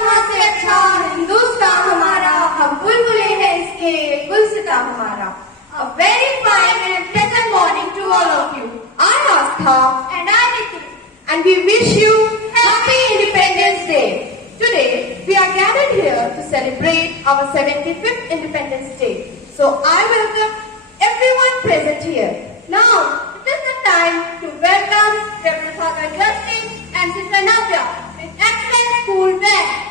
हमसे अच्छा हिंदुस्तान हमारा, हम बुलबुले हैं इसके, गुलसिता हमारा. A very fine and pleasant morning to all of you. I'm Astha and I'm Niti, and we wish you Happy Independence Day. Today we are gathered here to celebrate our 75th Independence Day. So I welcome everyone present here. Now it is the time to welcome Reverend Father Justin and Sister Navya with excellent school band.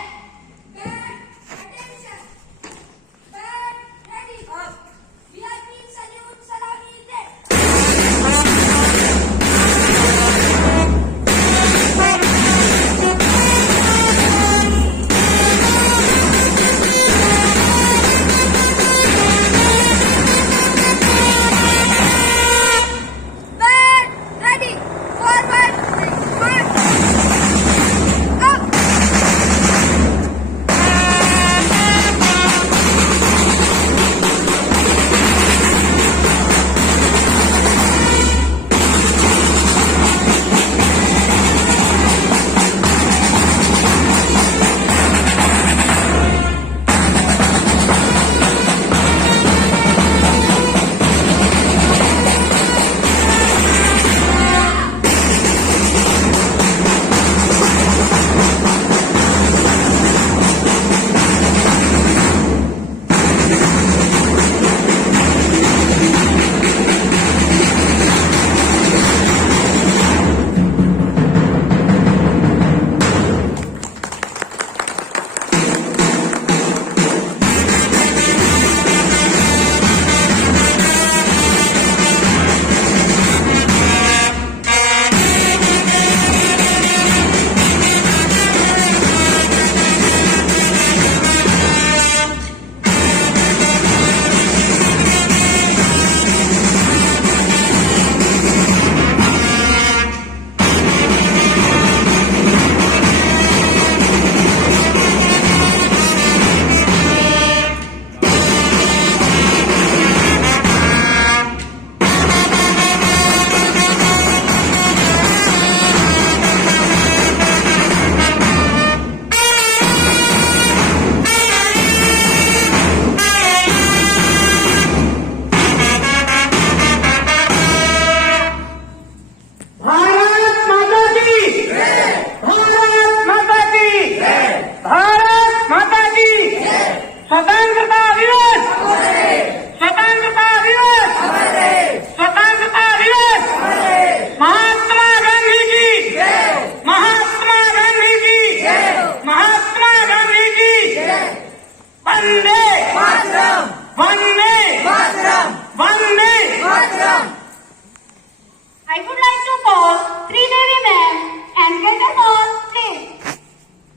I would like to call Sridevi ma'am and get them all please.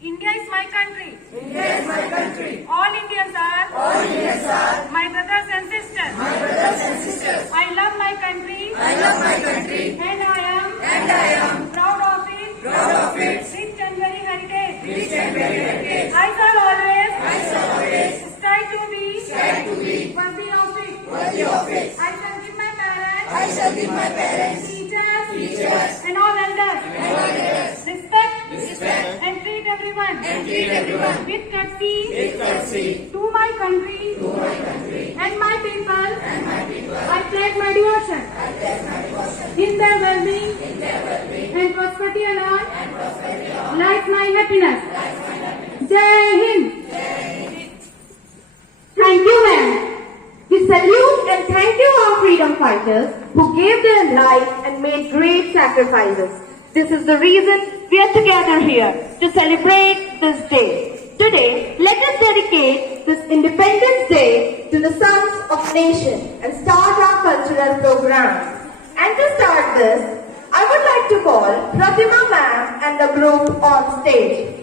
India is my country. India is my country. All Indians are. All Indians are. My brothers and sisters. My brothers and sisters. I love my country. I love my country. And I am. And I am. Proud of it. Proud of it. Rich and very heritage. Rich and very heritage. I shall always. I shall always. Strive to be. Strive to be. Worthy of it. Worthy of it. I shall give my parents. I shall give my parents. Teachers. Teachers. And all elders. And all others. Respect. Respect. And treat everyone. And treat everyone. With courtesy. With courtesy. To my country. To my country. And my people. And my people. I pledge my devotion. I pledge my devotion. In their well-being. In their well-being. And prosperity alone. And prosperity alone. Lies my happiness. Lies my happiness. Jai Hind. Jai Hind. Thank you, ma'am. We salute and thank you our freedom fighters who gave their life and made great sacrifices. This is the reason we are together here to celebrate this day. Today, let us dedicate this Independence Day to the sons of nation and start our cultural programs. And to start this, I would like to call Pratima ma'am and the group on stage.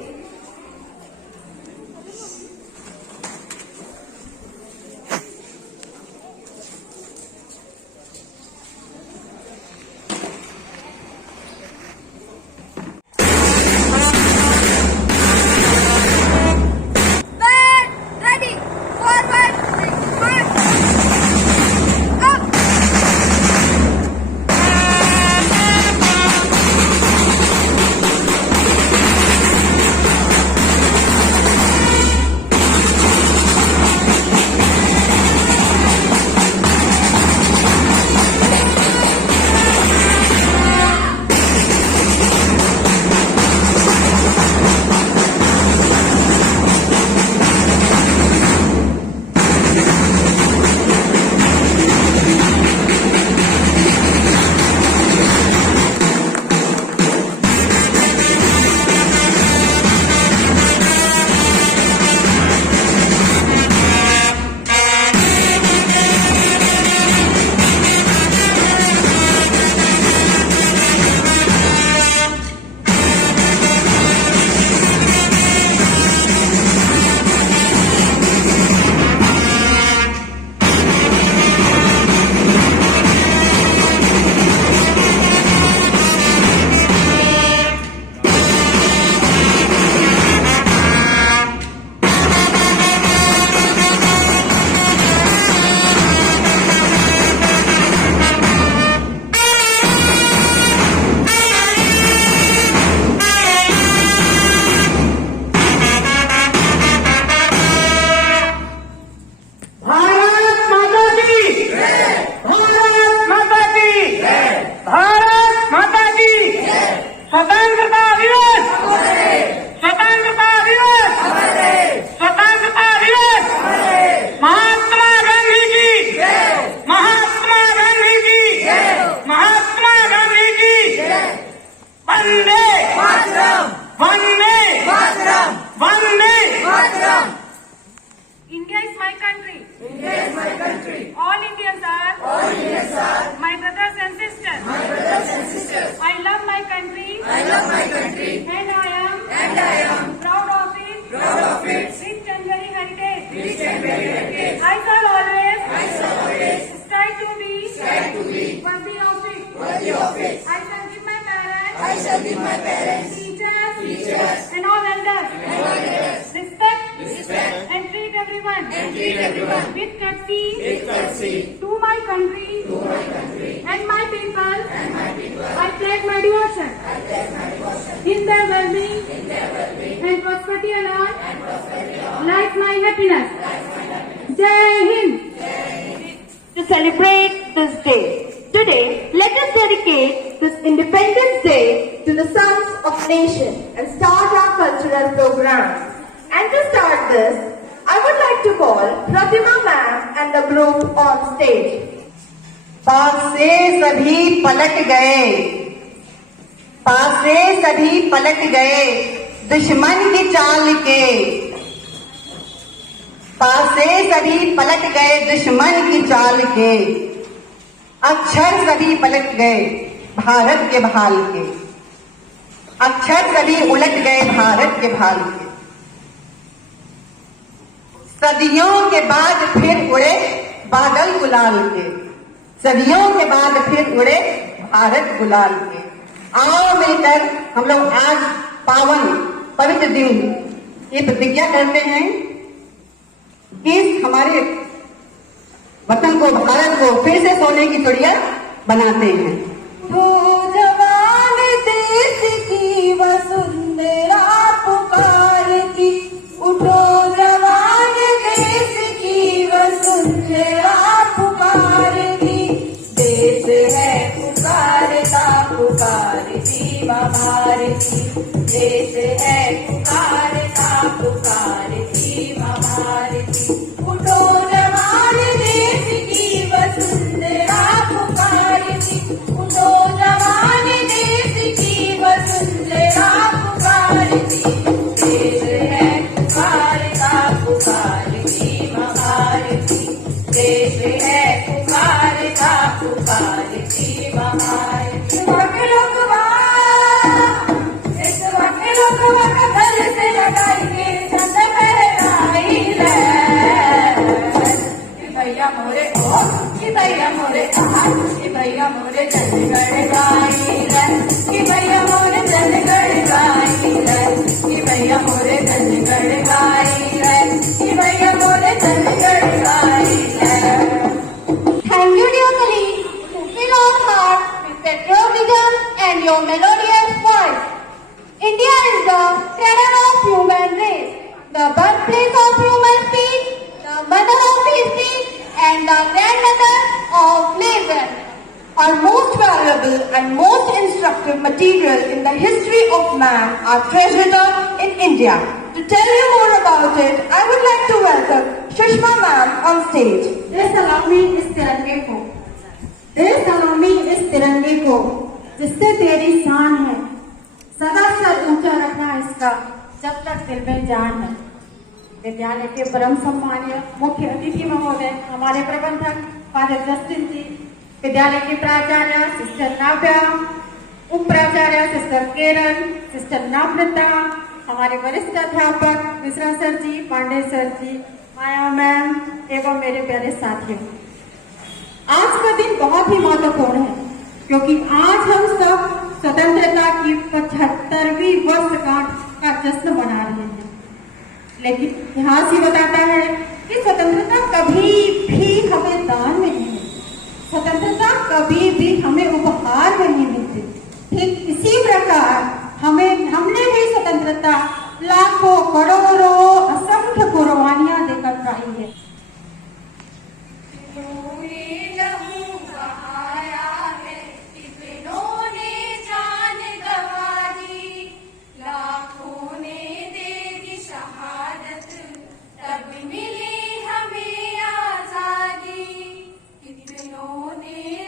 Vande Mataram Vande Mataram Vande Mataram India is my country. India is my country. All Indians are my brothers and sisters. I love my country. I love my country. And I am proud of it. Rich and very heritage. I shall always strive to be worthy of it. I shall give my parents, teachers, and all elders respect and treat everyone with courtesy to my country and my people. I pledge my devotion in their well-being and prosperity alone lies my happiness. Jai Hind. To celebrate this day. Today, let us dedicate this Independence Day to the sons of nation and start our cultural programs. And to start this, I would like to call Pratima ma'am and the group on stage. पास से सभी पलट गए दुश्मन की चाल के। पास से सभी पलट गए दुश्मन की चाल के। अक्षर सभी पलट गए भारत के भाल के। अक्षर सभी उलट गए भारत के भाल के। सदियों के बाद फिर उड़े बादल गुलाल के। सदियों के बाद फिर उड़े भारत गुलाल के। आओ मिलकर हम लोग आज पावन पवित्र दिन ये प्रतिज्ञा करते हैं कि हमारे वतन को, भारत को फिर से सोने की चिड़िया बनाते हैं। वो जवान देश की वसुंधरा पुकारती, उठो जवान देश की वसुंधरा पुकारती। देश है पुकारता पुकारती माँ भारती। देश है पुकारता पुकारती माँ भारती। उठो जवान देश की वसुंधरा पुकारती। उठो जवान देश की वसुंधरा पुकारती। देश है पुकारता पुकारती माँ भारती। देश है पुकारता पुकारती माँ भारती। इस वक्त लोगवा का घर से लगाएंगे चंद पहनाई रे। कि भैया मोरे ओ, कि भैया मोरे कहा, कि भैया मोरे चंडीगढ़ गाई रे। कि भैया मोरे चंडीगढ़ गाई रे। कि भैया मोरे चंडीगढ़ गाई रे। कि भैया मोरे चंडीगढ़ गाई रे। Thank you, dear colleagues, who fill our hearts with patriotism and your melodious voice. India is the cradle of human race, the birthplace of human speech, the mother of history, and the grandmother of labor. Our most valuable and most instructive material in the history of man are treasured in India. To tell you more about it, I would like to welcome Shushma ma'am on stage. देश सलामी इस तिरंगे को जिससे तेरी शान है, सदा सर ऊंचा रखना इसका जब तक दिल में जान है। विद्यालय के परम सम्मानीय मुख्य अतिथि महोदय, हमारे प्रबंधक फादर जस्टिन जी, विद्यालय के प्राचार्य सिस्टर नाव्या, उप प्राचार्य सिस्टर केरल, सिस्टर नम्रता, हमारे वरिष्ठ अध्यापक मिश्रा सर जी, पांडे सर जी, माया मैम एवं मेरे प्यारे साथियों, आज का दिन बहुत ही महत्वपूर्ण है क्योंकि आज हम सब स्वतंत्रता की 75वीं वर्षगांठ का जश्न मना रहे हैं। लेकिन इतिहास ही बताता है कि स्वतंत्रता कभी भी हमें दान में नहीं मिलती, स्वतंत्रता कभी भी हमें उपहार में नहीं मिलती। ठीक इसी प्रकार हमने भी स्वतंत्रता लाखों करोड़ों असंख्य कुर्बानियां देकर पाई है।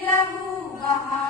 लहू बहाया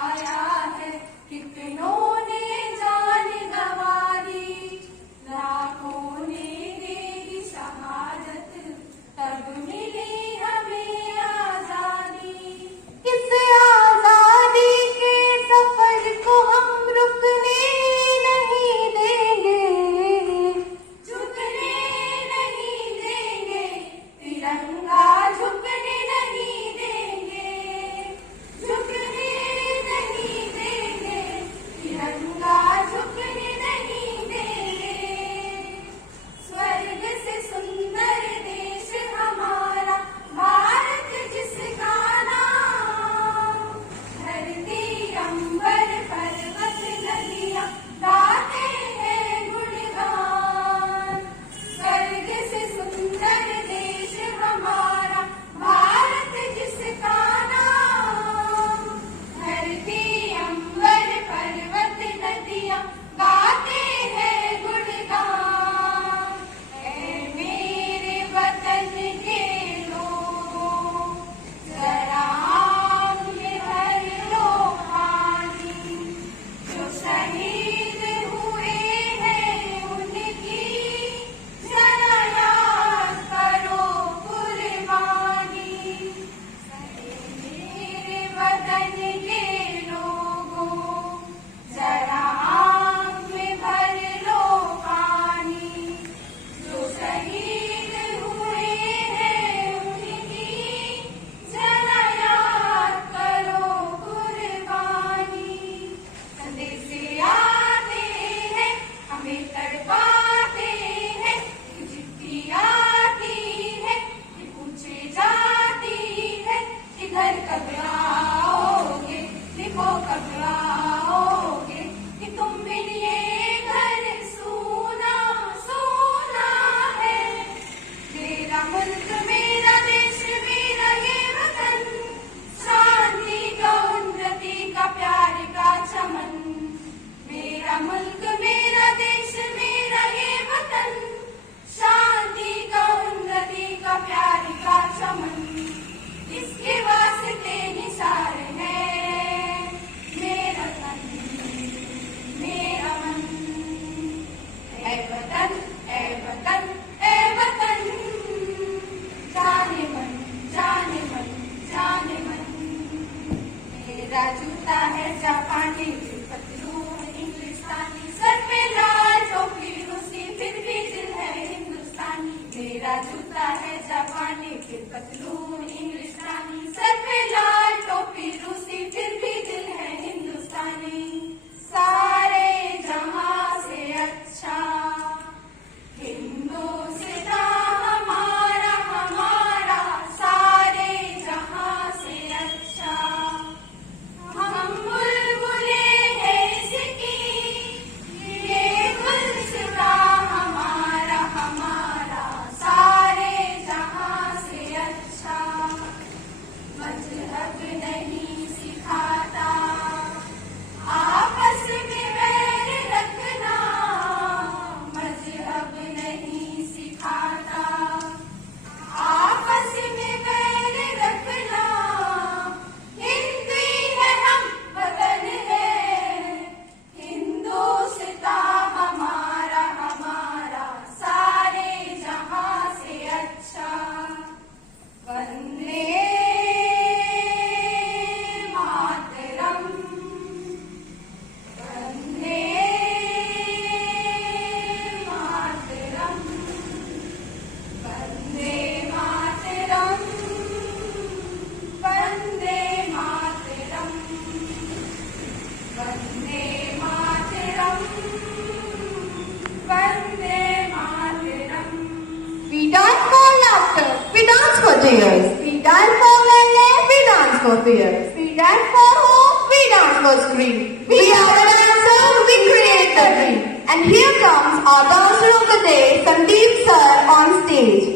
for fear. We dance for hope, we dance for scream. We are the dancer, we create the dream. And here comes our dancer of the day, Sandeep sir on stage.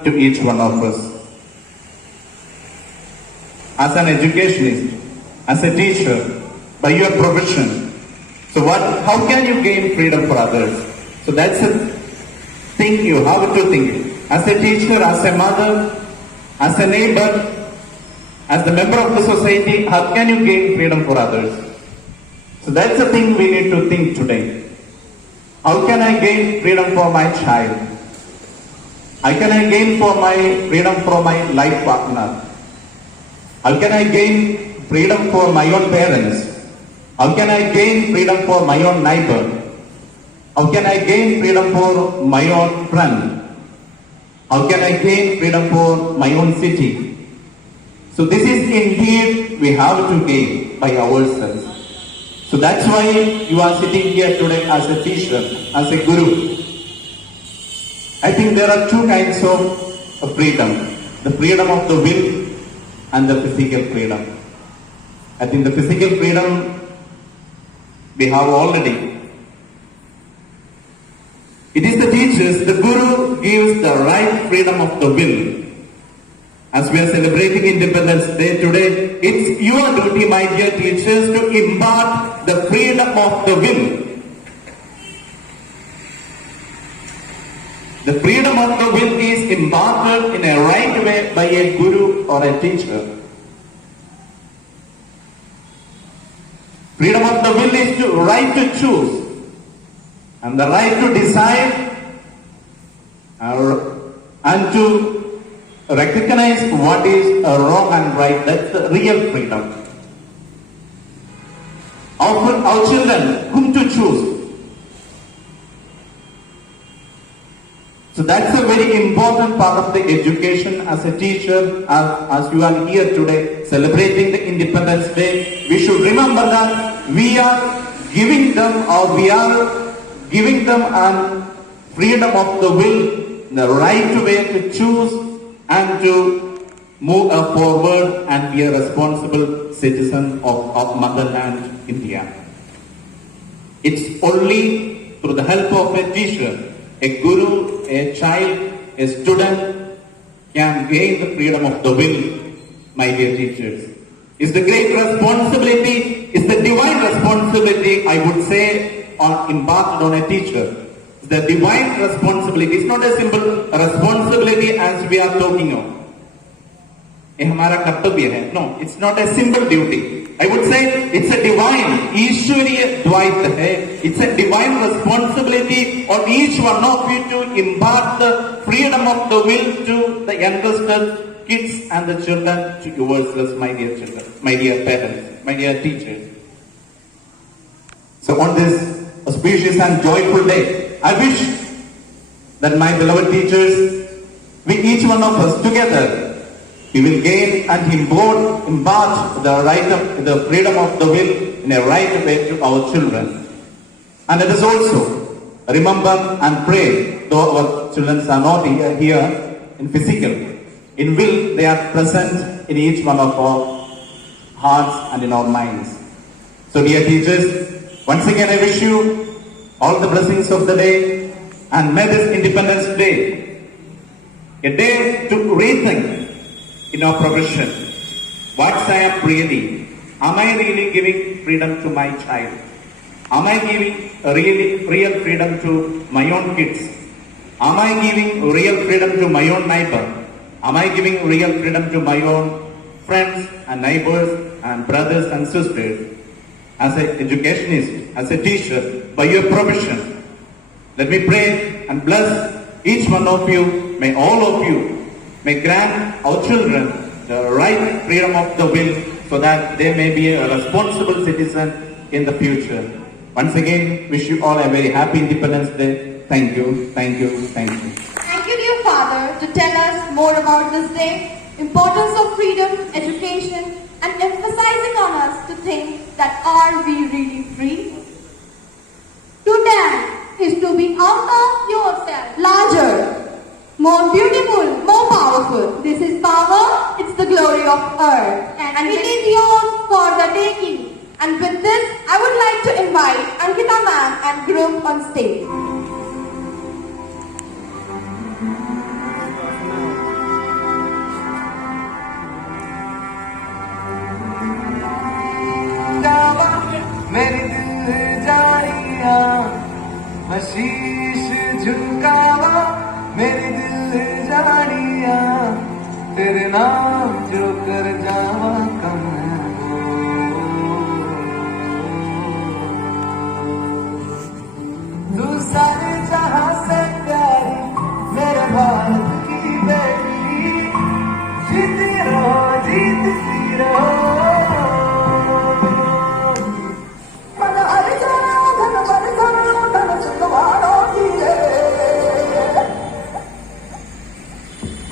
To each one of us. As an educationist, as a teacher, by your profession, so how can you gain freedom for others? So that's a thing you have to think. As a teacher, as a mother, as a neighbor, as the member of the society, how can you gain freedom for others? So that's the thing we need to think today. How can I gain freedom for my child? How can I gain for my freedom for my life partner? How can I gain freedom for my own parents? How can I gain freedom for my own neighbor? How can I gain freedom for my own friend? How can I gain freedom for my own city? So this is indeed we have to gain by ourselves. So that's why you are sitting here today as a teacher, as a guru. I think there are two kinds of freedom. The freedom of the will and the physical freedom. I think the physical freedom we have already. It is the teachers, the guru gives the right freedom of the will. As we are celebrating Independence Day today, it's your duty, my dear teachers, to impart the freedom of the will. The freedom of the will is imparted in a right way by a guru or a teacher. Freedom of the will is the right to choose and the right to decide and to recognize what is wrong and right. That's the real freedom. Our children, whom to choose. So that's a very important part of the education as a teacher, as you are here today celebrating the Independence Day. We should remember that we are giving them an freedom of the will, the right way to choose and to move forward and be a responsible citizen of motherland India. It's only through the help of a teacher, a guru, a child, a student can gain the freedom of the will, my dear teachers. It's the great responsibility, it's the divine responsibility, I would say, embarked on a teacher. It's the divine responsibility. It's not a simple responsibility as we are talking of. ये हमारा कर्तव्य है. No, it's not a simple duty. I would say it's a divine, ईश्वरीय द्वैत है. It's a divine responsibility on each one of you to impart the freedom of the will to the youngsters, kids and the children, to yourselves, my dear children, my dear parents, my dear teachers. So on this auspicious and joyful day, I wish that my beloved teachers, we each one of us together, we will gain and impart the freedom of the will in a right way to our children. And let us also remember and pray, though our children are not here in physical, in will they are present in each one of our hearts and in our minds. So dear teachers, once again I wish you all the blessings of the day, and may this Independence Day a day to rethink in our profession. What I am really? Am I really giving freedom to my child? Am I giving real freedom to my own kids? Am I giving real freedom to my own neighbor? Am I giving real freedom to my own friends and neighbors and brothers and sisters? As an educationist, as a teacher, by your profession, let me pray and bless each one of you. May all of you may grant our children the right freedom of the will so that they may be a responsible citizen in the future. Once again, wish you all a very happy Independence Day. Thank you, thank you, thank you. Thank you, dear Father, to tell us more about this day, importance of freedom, education, and emphasizing on us to think that are we really free? To dance is to be out of yourself, larger, more beautiful, more powerful. This is power, it's the glory of earth. And it is yours for the taking. And with this, I would like to invite Ankita ma'am and group on stage. मेरी दिल जानिया शीश झुकावा मेरी दिल जानिया तेरे नाम जो कर जावा कम तू सारे जहां से प्यारी मेरे भारत की बेटी जीती रहो जीतती रहो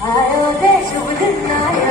आयो दे शुभ दिन आयो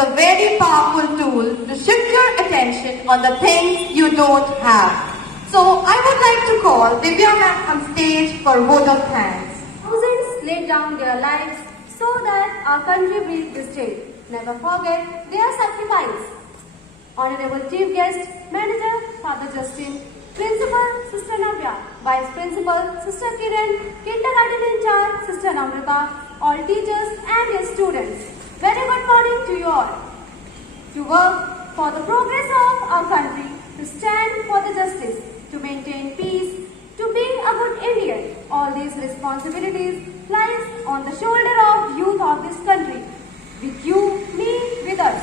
is a very powerful tool to shift your attention on the things you don't have. So I would like to call Divya ma'am on stage for vote of thanks. Thousands laid down their lives so that our country reached this day. Never forget their sacrifice. Honorable Chief Guest, Manager Father Justin, Principal Sister Navya, Vice Principal Sister Kiran, Kindergarten in charge Sister Namrata, all teachers and their students. Very good morning to you all. To work for the progress of our country, to stand for the justice, to maintain peace, to be a good Indian. All these responsibilities lies on the shoulder of youth of this country. With you, me, with us.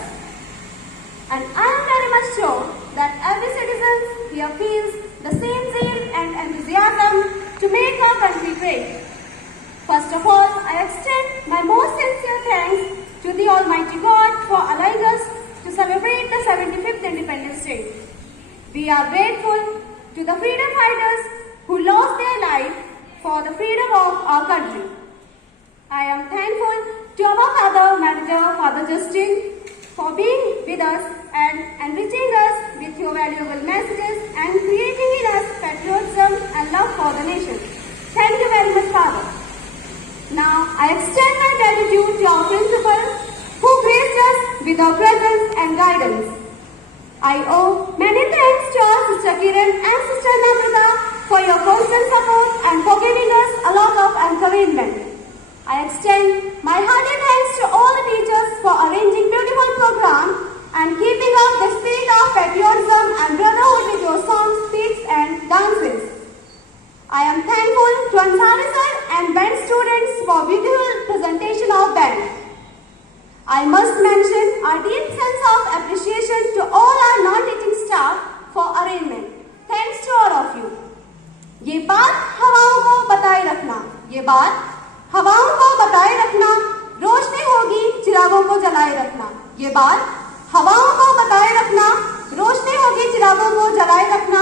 And I am very much sure that every citizen here feels the same zeal and enthusiasm to make our country great. First of all, I extend my most sincere thanks to the Almighty God for allowing us to celebrate the 75th Independence Day. We are grateful to the freedom fighters who lost their life for the freedom of our country. I am thankful to our Father, Manager, Father Justin, for being with us and enriching us with your valuable messages and creating in us patriotism and love for the nation. Thank you very much, Father. Now, I extend my gratitude to our principal who graced us with our presence and guidance. I owe many thanks to our Sister Kiran and Sister Namrata for your constant support and for giving us a lot of encouragement. I extend my hearty thanks to all the teachers for arranging beautiful programs and keeping up the spirit of patriotism and brotherhood with your songs, speeches and dances. I am thankful to Ansari sir and band students for beautiful presentation of band. I must mention our deep sense of appreciation to all our non-teaching staff for arrangement. Thanks to all of you. ये बात हवाओं को बताए रखना, ये बात हवाओं को बताए रखना, रोशनी होगी चिरागों को जलाए रखना, ये बात हवाओं को बताए रखना, रोशनी होगी चिरागों को जलाए रखना,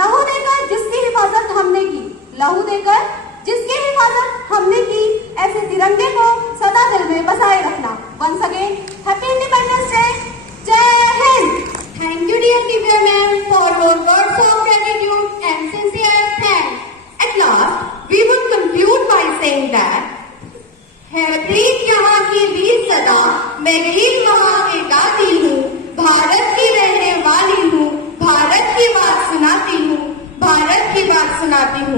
लहू देकर जिसकी हिफाजत हमने की, लहू देकर जिसकी हिफाजत हमने की, ऐसे तिरंगे को सदा दिल में बसाए रखना. Once again, Happy Independence Day. Jai Hind. Thank you, dear Divya ma'am, for your words of gratitude and sincere thanks. At last, we would conclude by saying that है प्रीत यहाँ की वीर सदा, मैं गीत वहाँ के गाती हूँ, भारत की रहने वाली हूँ, भारत की बात सुनाती हूँ, भारत की बात सुनाती हूँ.